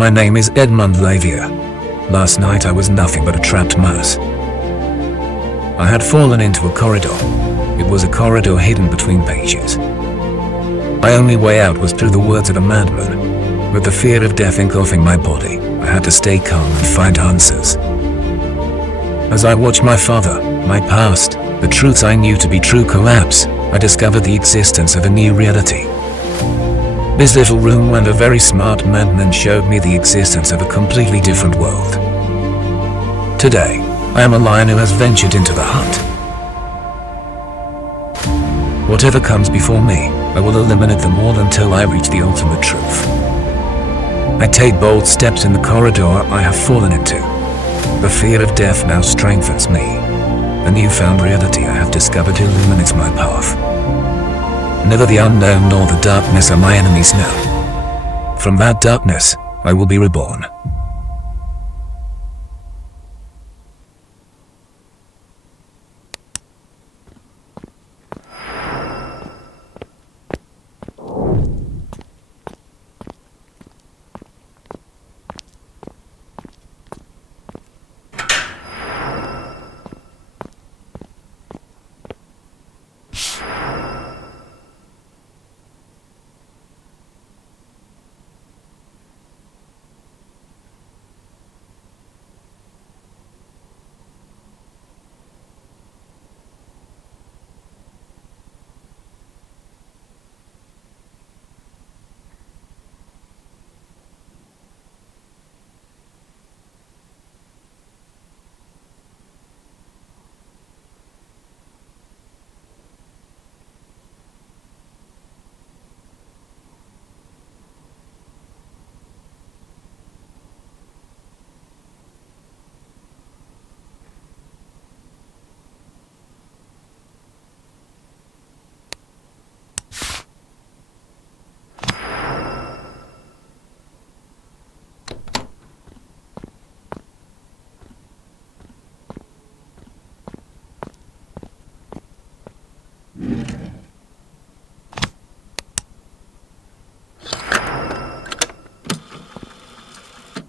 My name is Edmund Lavier. Last night I was nothing but a trapped mouse. I had fallen into a corridor. It was a corridor hidden between pages. My only way out was through the words of a madman. With the fear of death engulfing my body, I had to stay calm and find answers. As I watched my father, my past, the truths I knew to be true collapse, I discovered the existence of a new reality. This little room and a very smart madman showed me the existence of a completely different world. Today, I am a lion who has ventured into the hunt. Whatever comes before me, I will eliminate them all until I reach the ultimate truth. I take bold steps in the corridor I have fallen into. The fear of death now strengthens me. The newfound reality I have discovered illuminates my path. Neither the unknown nor the darkness are my enemies now. From that darkness, I will be reborn.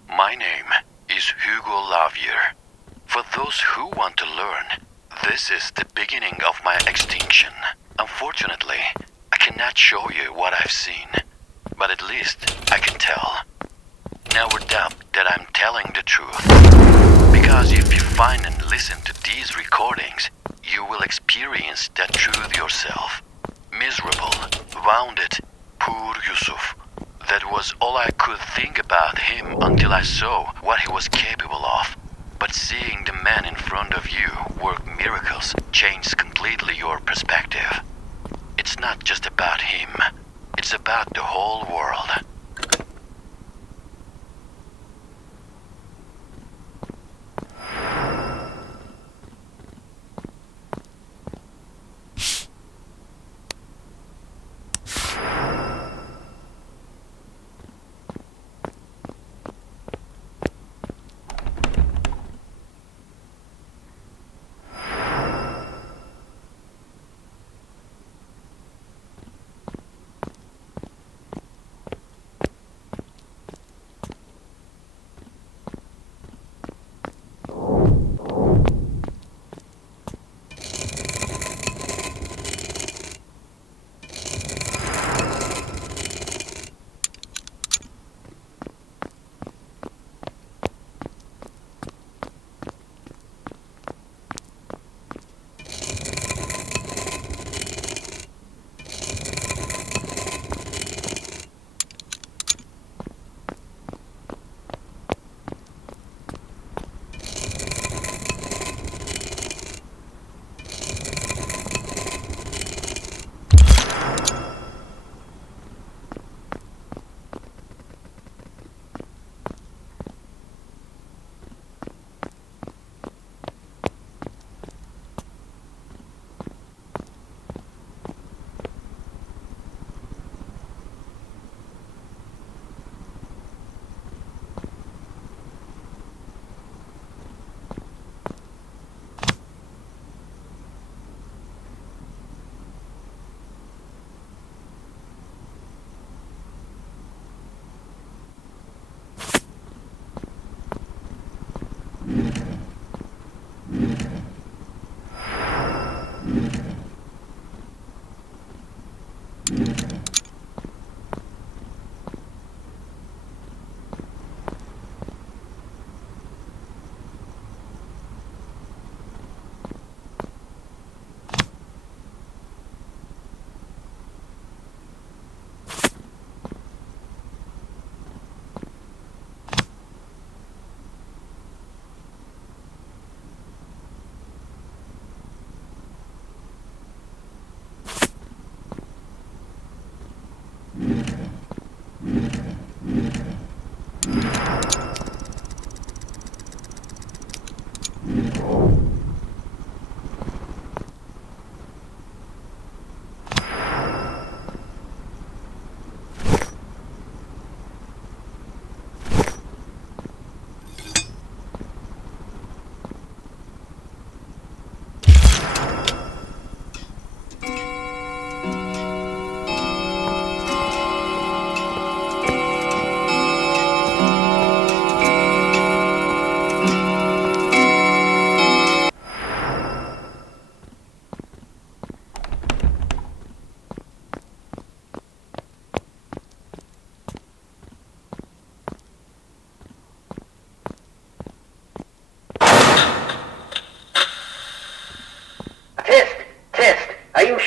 My name is Hugo Lavier. For those who want to learn, this is the beginning of my extinction. Unfortunately, I cannot show you what I've seen, but at least I can tell. Never doubt that I'm telling the truth, because if you find and listen to these recordings, you will experience that truth yourself. Miserable, wounded, poor Yusuf. That was all I could think about him until I saw what he was capable of. But seeing the man in front of you work miracles changed completely your perspective. It's not just about him, it's about the whole world.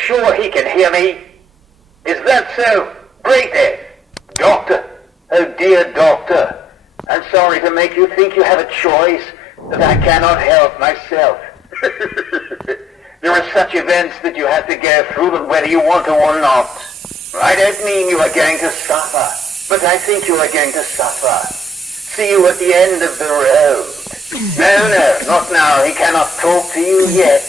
sure he can hear me? Is that so? Great then. Doctor, oh dear doctor, I'm sorry to make you think you have a choice, but I cannot help myself. There are such events that you have to go through them whether you want to or not. I don't mean you are going to suffer, but I think you are going to suffer. See you at the end of the road. No, not now. He cannot talk to you yet.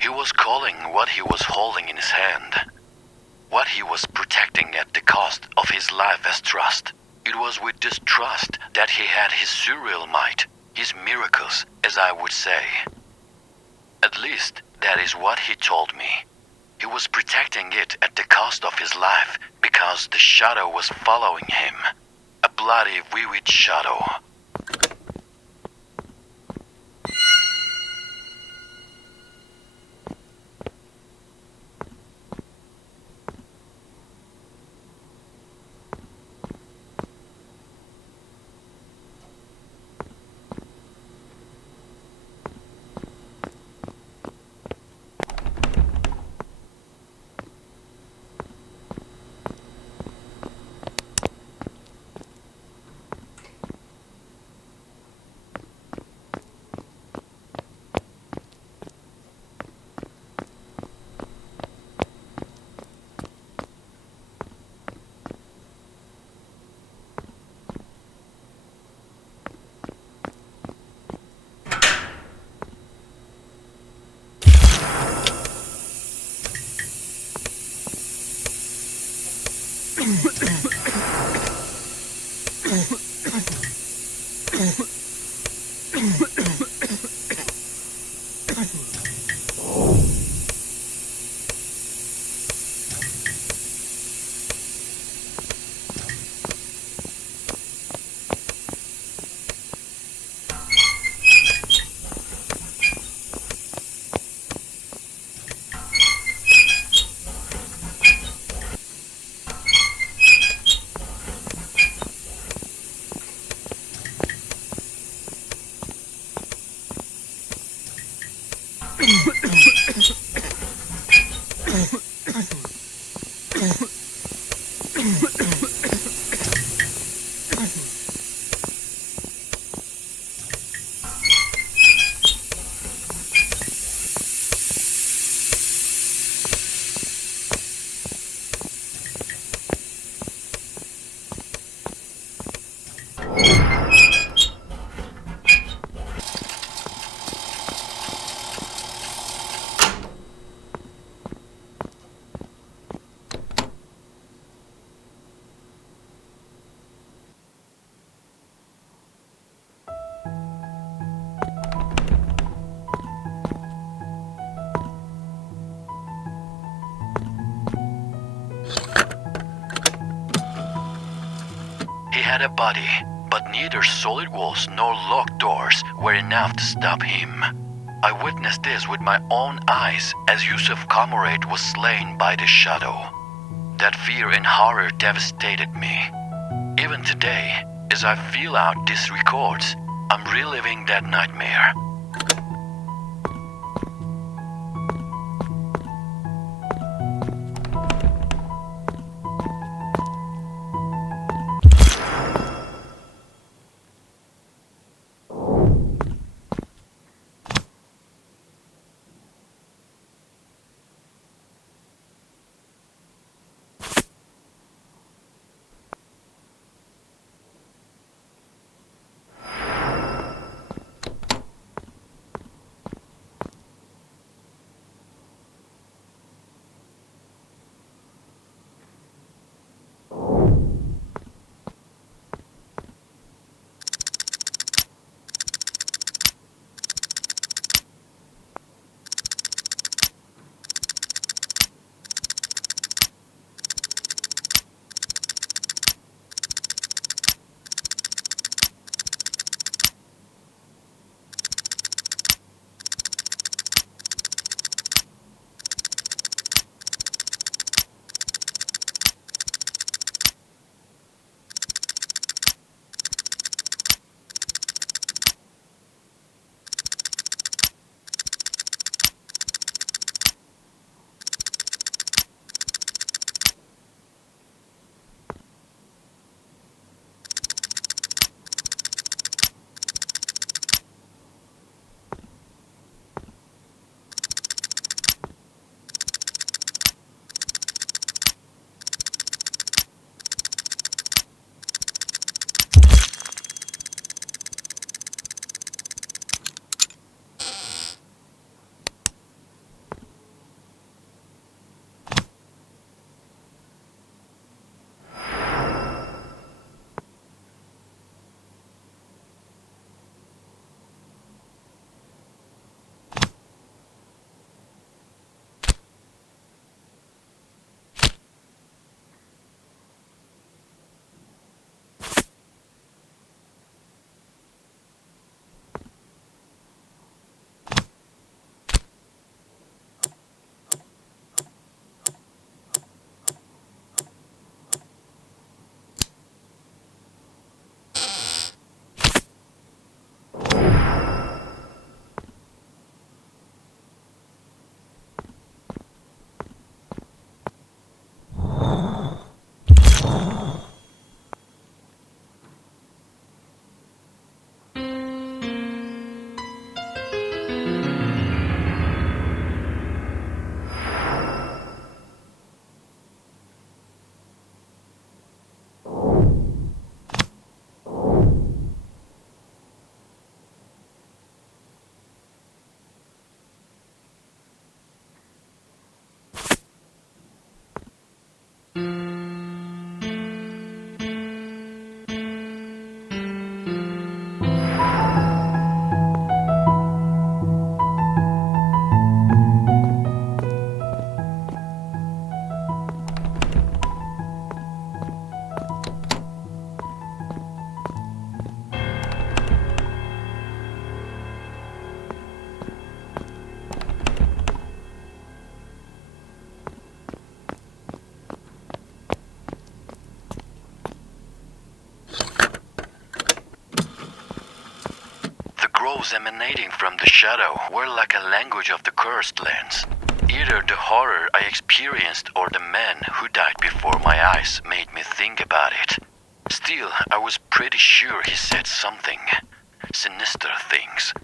He was calling what he was holding in his hand, what he was protecting at the cost of his life as trust. It was with this trust that he had his surreal might, his miracles, as I would say. At least, that is what he told me. He was protecting it at the cost of his life because the shadow was following him. A bloody, vivid shadow. He had a body, but neither solid walls nor locked doors were enough to stop him. I witnessed this with my own eyes as Yusuf Kamorate was slain by the shadow. That fear and horror devastated me. Even today, as I feel out these records, I'm reliving that nightmare. echoes emanating from the shadow were like a language of the cursed lands. Either the horror I experienced or the man who died before my eyes made me think about it. Still, I was pretty sure he said something. Sinister things.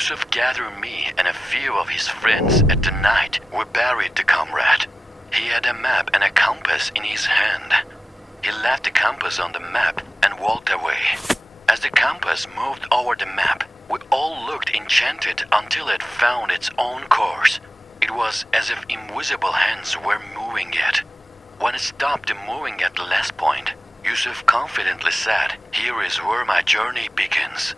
Yusuf gathered me and a few of his friends at the night we buried the comrade. He had a map and a compass in his hand. He left the compass on the map and walked away. As the compass moved over the map, we all looked enchanted until it found its own course. It was as if invisible hands were moving it. When it stopped moving at the last point, Yusuf confidently said, "Here is where my journey begins."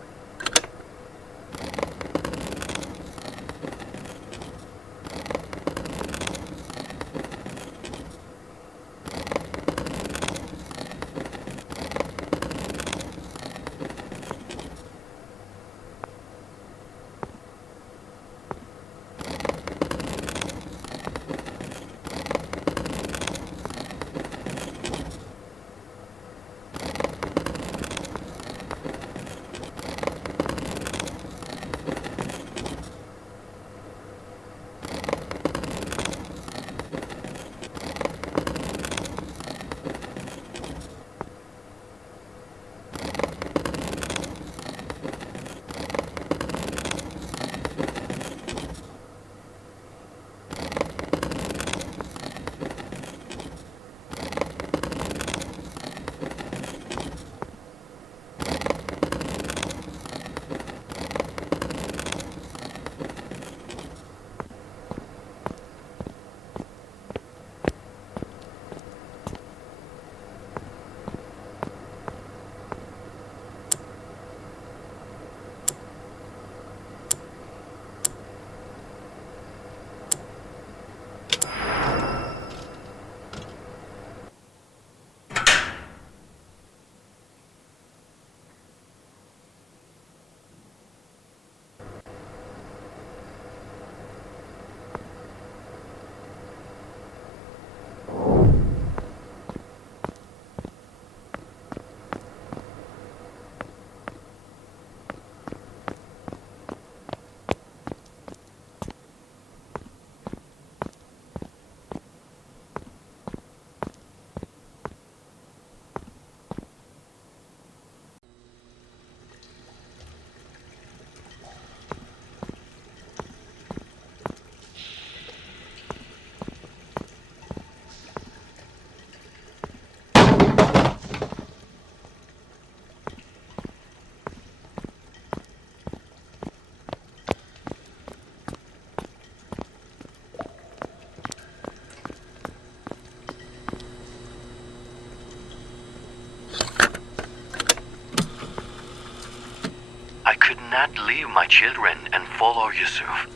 I could not leave my children and follow Yusuf.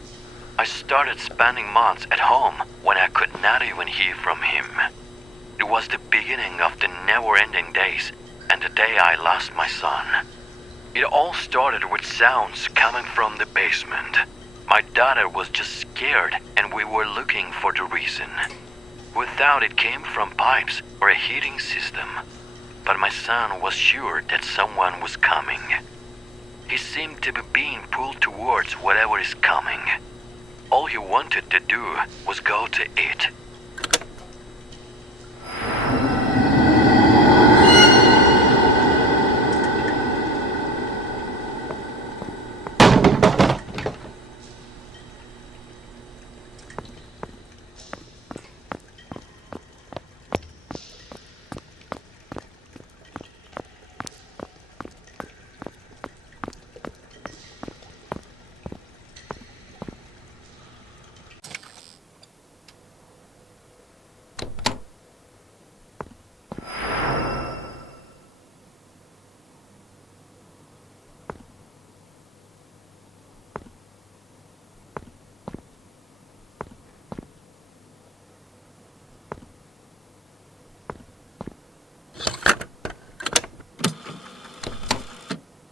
I started spending months at home when I could not even hear from him. It was the beginning of the never-ending days and the day I lost my son. It all started with sounds coming from the basement. My daughter was just scared and we were looking for the reason. We thought it came from pipes or a heating system, but my son was sure that someone was coming. He seemed to be being pulled towards whatever is coming. All he wanted to do was go to it.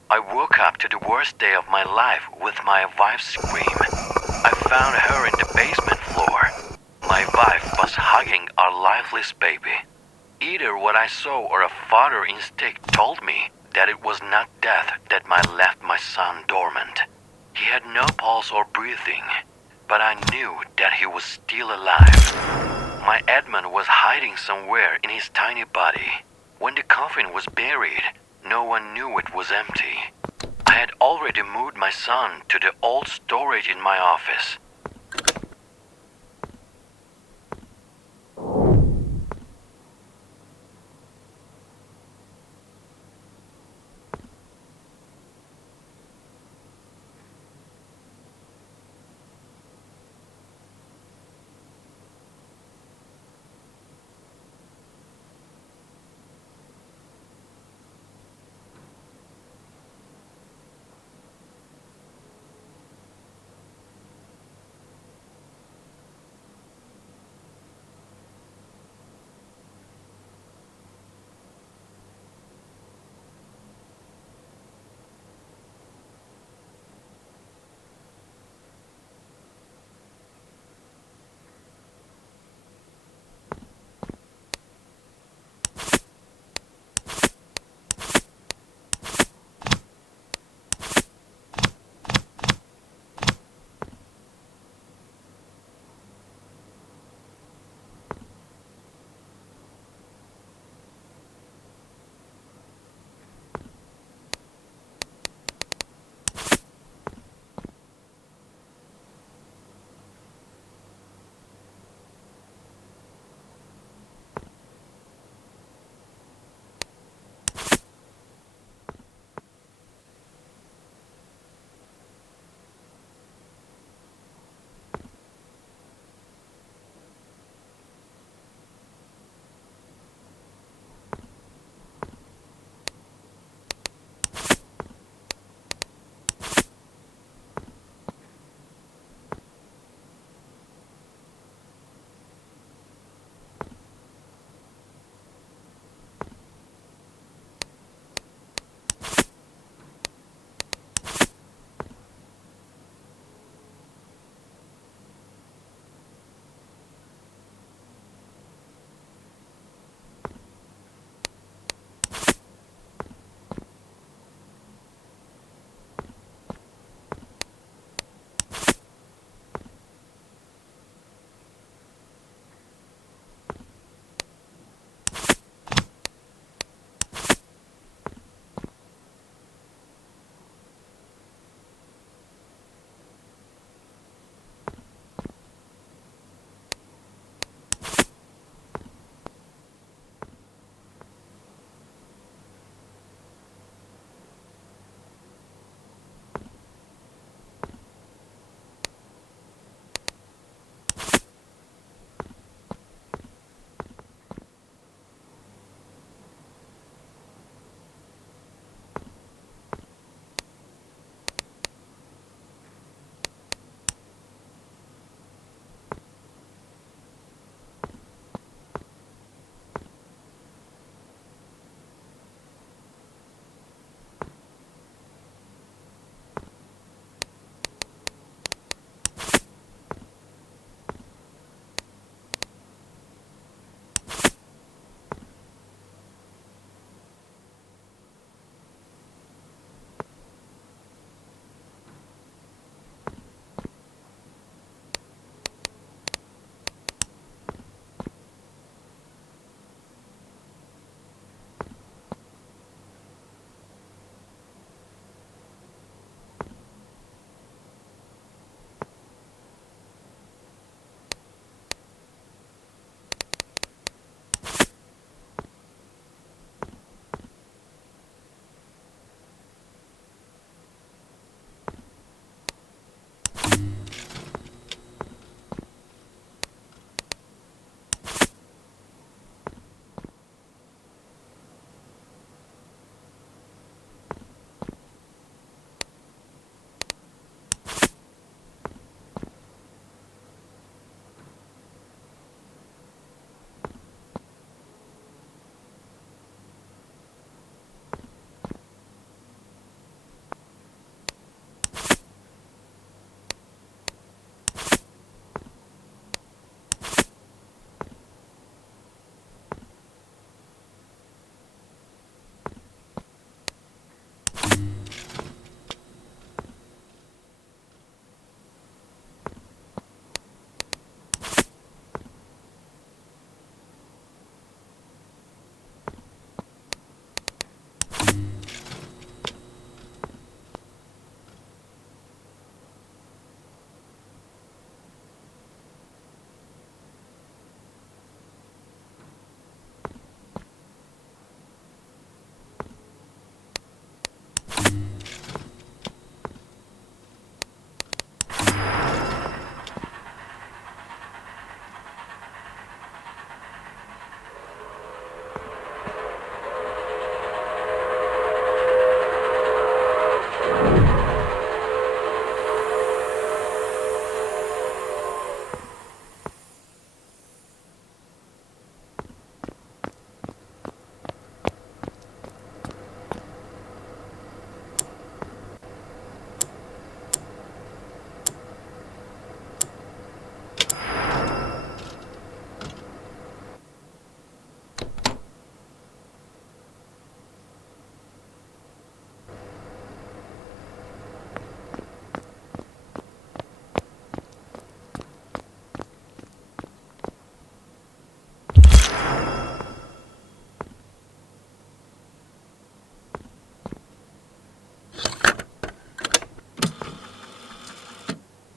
I woke up to the worst day of my life with my wife's scream. I found her in the basement floor. My wife was hugging our lifeless baby. Either what I saw or a father instinct told me that it was not death that might left my son dormant. He had no pulse or breathing, but I knew that he was still alive. My Edmund was hiding somewhere in his tiny body. When the coffin was buried, no one knew it was empty. I had already moved my son to the old storage in my office.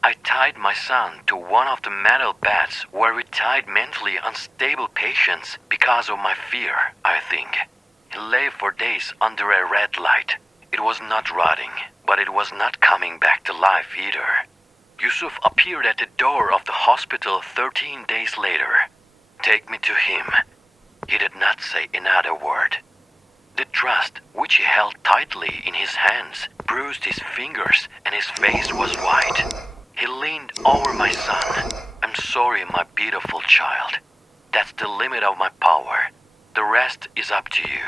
I tied my son to one of the metal beds where we tied mentally unstable patients because of my fear, I think. He lay for days under a red light. It was not rotting, but it was not coming back to life either. Yusuf appeared at the door of the hospital 13 days later. Take me to him. He did not say another word. The trust, which he held tightly in his hands, bruised his fingers and his face was white. He leaned over my son. I'm sorry, my beautiful child. That's the limit of my power. The rest is up to you.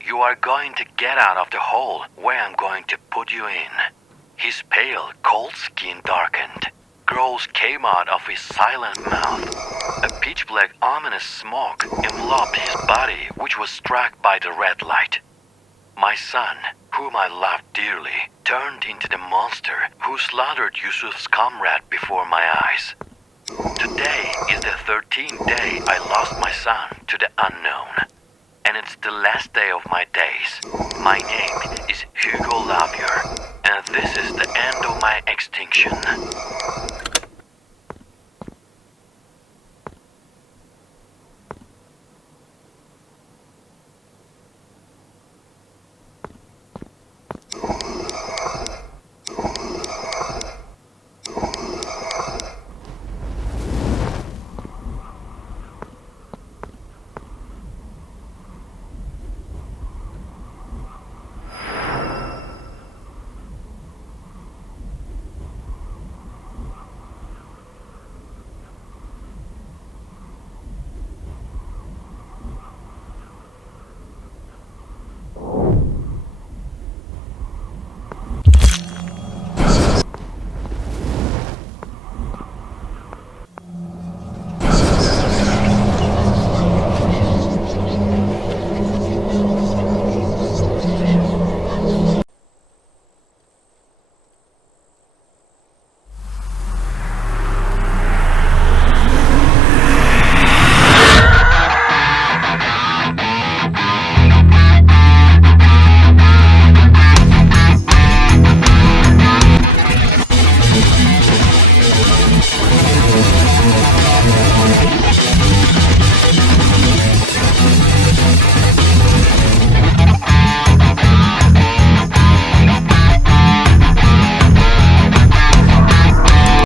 You are going to get out of the hole where I'm going to put you in. His pale, cold skin darkened. Growls came out of his silent mouth. A pitch-black, ominous smoke enveloped his body, which was struck by the red light. My son, whom I loved dearly, turned into the monster who slaughtered Yusuf's comrade before my eyes. Today is the 13th day I lost my son to the unknown. And it's the last day of my days. My name is Hugo Lavier, and this is the end of my extinction.